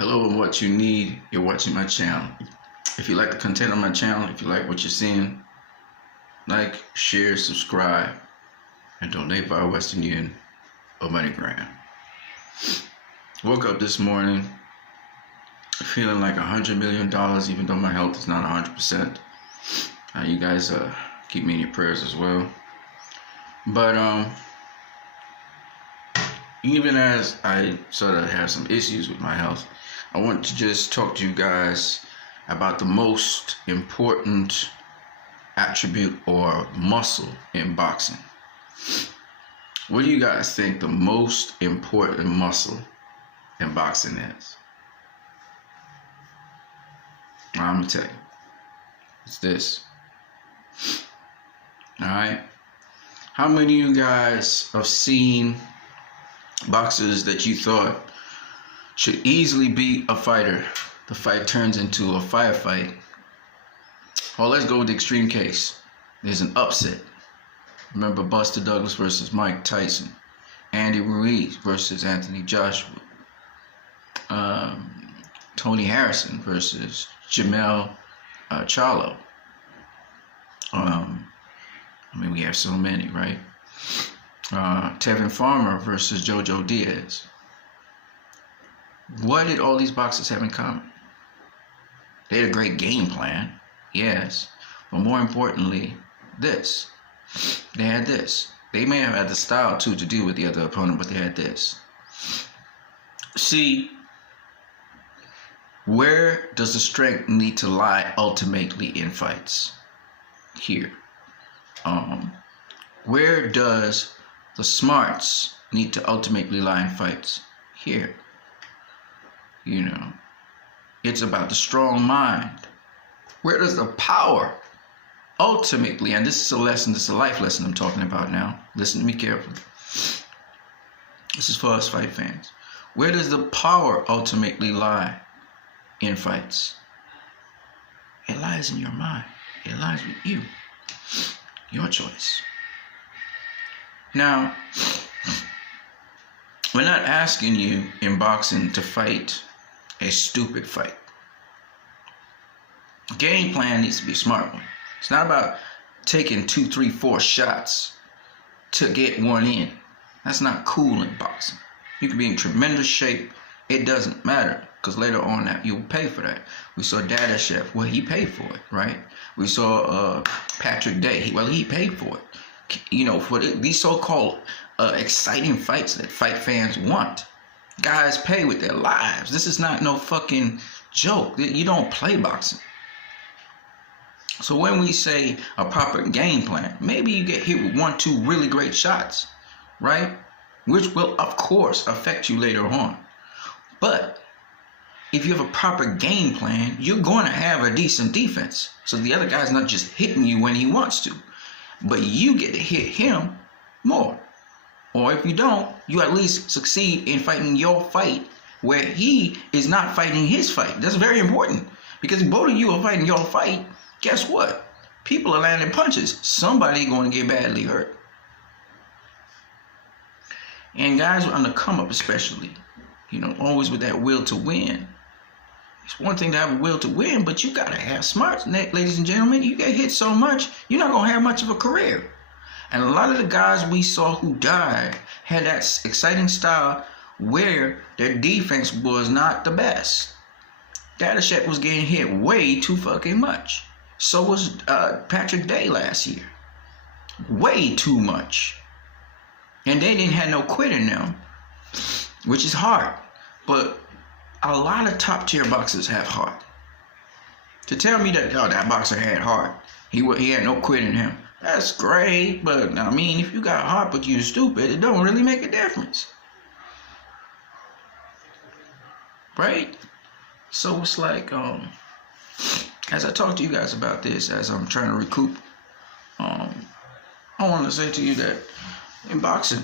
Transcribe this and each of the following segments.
Hello and what you need, you're watching my channel. If you like the content on my channel, if you like what you're seeing, like, share, subscribe, and donate via Western Union or MoneyGram. Woke up this morning feeling like $100 million, even though my health is not 100%. You guys keep me in your prayers as well. But even as I sort of have some issues with my health, I want to just talk to you guys about the most important attribute or muscle in boxing. What do you guys think the most important muscle in boxing is? I'm gonna tell you. It's this. Alright? How many of you guys have seen boxers that you thought should easily beat a fighter? The fight turns into a firefight. Well, let's go with the extreme case. There's an upset. Remember Buster Douglas versus Mike Tyson, Andy Ruiz versus Anthony Joshua, Tony Harrison versus Jermell Charlo. We have so many, right? Tevin Farmer versus Jojo Diaz. What did all these boxers have in common? They had a great game plan, yes, but more importantly, this. They had this. They may have had the style too to deal with the other opponent, but they had this. See, where does the strength need to lie ultimately in fights? Here. Where does the smarts need to ultimately lie in fights? Here. You know, it's about the strong mind. Where does the power ultimately, and this is a lesson, this is a life lesson I'm talking about now. Listen to me carefully. This is for us fight fans. Where does the power ultimately lie in fights? It lies in your mind. It lies with you. Your choice. Now, we're not asking you in boxing to fight a stupid fight. Game plan needs to be a smart one. It's not about taking 2, 3, 4 shots to get one in. That's not cool in boxing. You can be in tremendous shape. It doesn't matter, because later on that you'll pay for that. We saw Dadashev. Well, he paid for it, right? We saw Patrick Day. He paid for it. You know, for these so-called exciting fights that fight fans want. Guys pay with their lives. This is not no fucking joke. You don't play boxing. So when we say a proper game plan, maybe you get hit with 1, 2 really great shots, right? Which will, of course, affect you later on. But if you have a proper game plan, you're going to have a decent defense. So the other guy's not just hitting you when he wants to, but you get to hit him more. Or if you don't, you at least succeed in fighting your fight where he is not fighting his fight. That's very important, because if both of you are fighting your fight, guess what? People are landing punches. Somebody going to get badly hurt. And guys on the come up especially, you know, always with that will to win. It's one thing to have a will to win, but you got to have smarts, ladies and gentlemen. You get hit so much, you're not going to have much of a career. And a lot of the guys we saw who died had that exciting style where their defense was not the best. Dadashev was getting hit way too fucking much. So was Patrick Day last year. Way too much. And they didn't have no quit in them, which is hard. But a lot of top tier boxers have heart. To tell me that, oh, that boxer had heart, he had no quit in him, that's great. But I mean, if you got heart but you're stupid, it don't really make a difference, right? So it's like, as I talk to you guys about this, as I'm trying to recoup, I want to say to you that in boxing,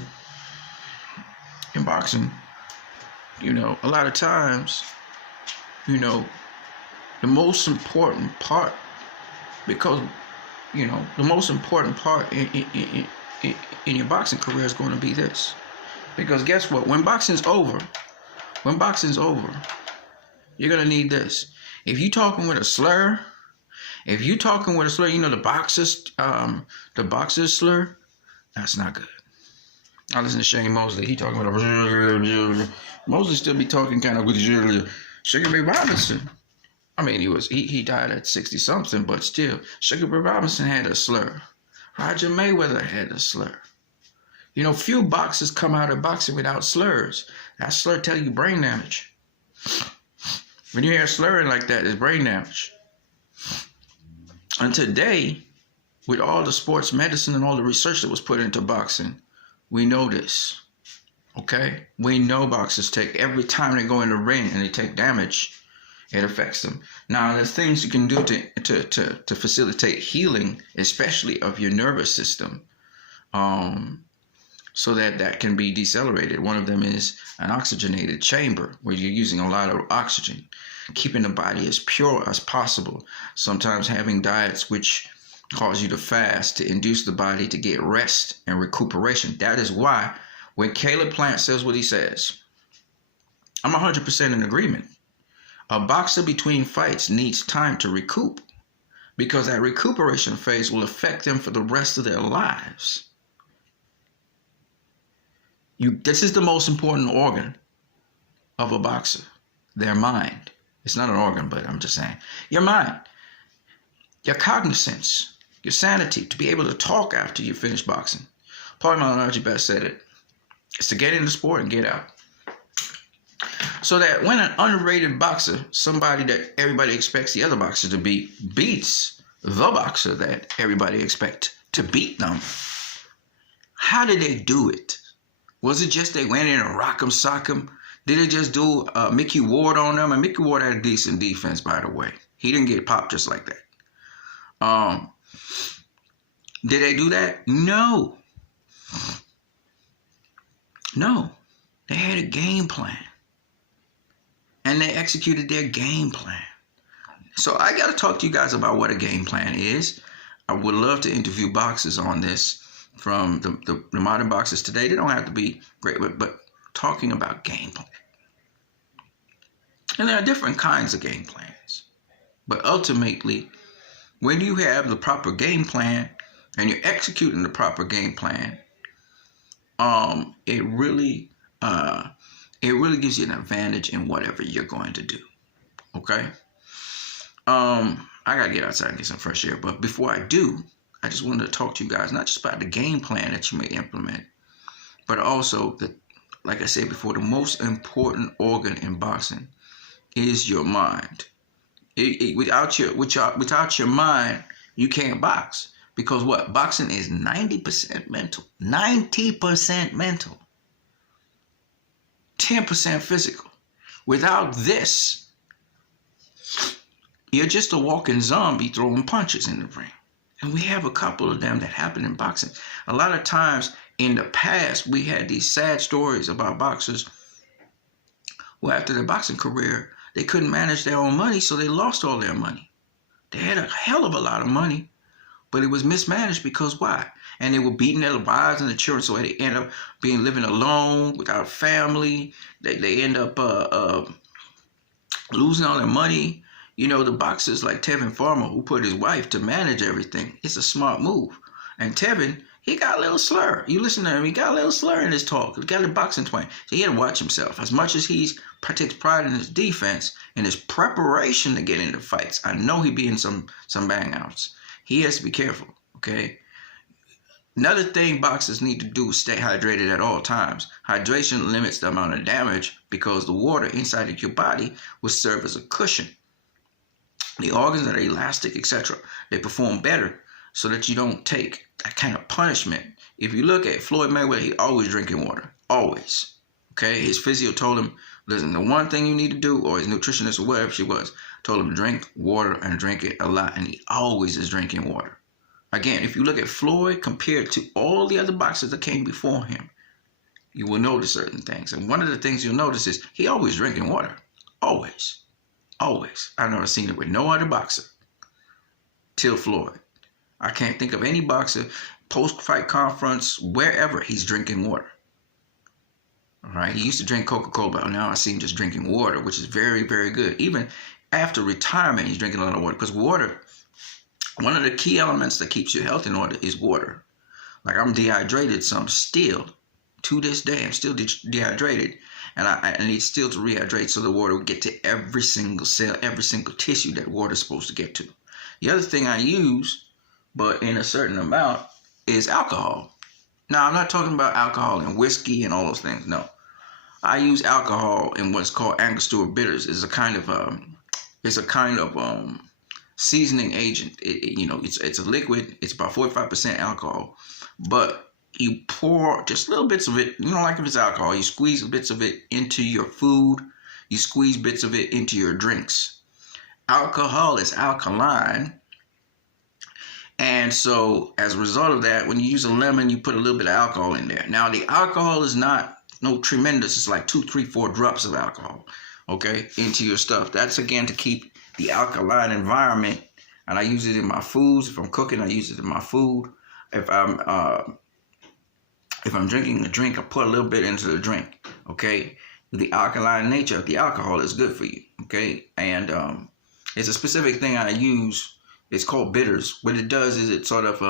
you know, a lot of times, you know, the most important part, because, you know, the most important part in your boxing career is going to be this. Because guess what? When boxing's over, You're gonna need this. If you talking with a slur, you know the boxer's slur. That's not good. I listen to Shane Mosley. He talking about Mosley still be talking kind of with Sugar Ray Robinson. I mean, he died at 60 something, but still, Sugar Ray Robinson had a slur. Roger Mayweather had a slur. You know, few boxers come out of boxing without slurs. That slur tell you brain damage. When you hear slurring like that, it's brain damage. And today, with all the sports medicine and all the research that was put into boxing, we know this. Okay? We know boxers take, every time they go in the ring and they take damage, it affects them. Now, there's things you can do to facilitate healing, especially of your nervous system, so that can be decelerated. One of them is an oxygenated chamber, where you're using a lot of oxygen, keeping the body as pure as possible. Sometimes having diets which cause you to fast to induce the body to get rest and recuperation. That is why when Caleb Plant says what he says, I'm 100% in agreement. A boxer between fights needs time to recoup, because that recuperation phase will affect them for the rest of their lives. This is the most important organ of a boxer, their mind. It's not an organ, but I'm just saying. Your mind, your cognizance, your sanity, to be able to talk after you finish boxing. Paulie Malignaggi best said it. It's to get in the sport and get out. So that when an underrated boxer, somebody that everybody expects the other boxer to beat, beats the boxer that everybody expects to beat them, how did they do it? Was it just they went in and rock 'em, sock 'em? Did they just do Mickey Ward on them? And Mickey Ward had a decent defense, by the way. He didn't get popped just like that. Did they do that? No. No. They had a game plan. And they executed their game plan. So I got to talk to you guys about what a game plan is. I would love to interview boxers on this from the modern boxers today. They don't have to be great, but talking about game plan. And there are different kinds of game plans. But ultimately, when you have the proper game plan and you're executing the proper game plan, it really gives you an advantage in whatever you're going to do. Okay? I gotta get outside and get some fresh air. But before I do, I just wanted to talk to you guys not just about the game plan that you may implement, but also like I said before, the most important organ in boxing is your mind. Without your mind, you can't box. Because what? Boxing is 90% mental. 90% mental. 10% physical. Without this, you're just a walking zombie throwing punches in the ring. And we have a couple of them that happen in boxing. A lot of times in the past, we had these sad stories about boxers who after their boxing career, they couldn't manage their own money, so they lost all their money. They had a hell of a lot of money, but it was mismanaged because why? And they were beating their wives and the children, so they end up living alone without family. They end up losing all their money. You know, the boxers like Tevin Farmer, who put his wife to manage everything, it's a smart move. And Tevin, he got a little slur. You listen to him, he got a little slur in his talk. He got a boxing twang. So he had to watch himself. As much as he takes pride in his defense and his preparation to get into fights, I know he be in some bang outs. He has to be careful, okay? Another thing boxers need to do is stay hydrated at all times. Hydration limits the amount of damage because the water inside of your body will serve as a cushion. The organs that are elastic, etc., they perform better so that you don't take that kind of punishment. If you look at Floyd Mayweather, he always drinking water, always. Okay, his physio told him, listen, the one thing you need to do, or his nutritionist or whatever she was, told him drink water and drink it a lot, and he always is drinking water. Again, if you look at Floyd compared to all the other boxers that came before him, you will notice certain things. And one of the things you'll notice is he always drinking water, always. Always. I've never seen it with no other boxer till Floyd. I can't think of any boxer, post-fight conference, wherever he's drinking water. All right. He used to drink Coca-Cola, but now I see him just drinking water, which is very, very good. Even after retirement, he's drinking a lot of water because water, one of the key elements that keeps your health in order is water. Like I'm dehydrated, so I'm still, to this day, I'm still dehydrated. And I need still to rehydrate so the water will get to every single cell, every single tissue that water is supposed to get to. The other thing I use, but in a certain amount, is alcohol. Now, I'm not talking about alcohol and whiskey and all those things. No. I use alcohol in what's called Angostura bitters. It's a kind of seasoning agent. It's a liquid. It's about 45% alcohol, but you pour just little bits of it. You don't like if it's alcohol. You squeeze bits of it into your food. You squeeze bits of it into your drinks. Alcohol is alkaline. And so as a result of that, when you use a lemon, you put a little bit of alcohol in there. Now, the alcohol is not no tremendous. It's like 2, 3, 4 drops of alcohol, okay, into your stuff. That's, again, to keep the alkaline environment. And I use it in my foods. If I'm cooking, I use it in my food. If I'm drinking a drink, I put a little bit into the drink, okay? The alkaline nature of the alcohol is good for you, okay? And it's a specific thing I use. It's called bitters. What it does is it sort of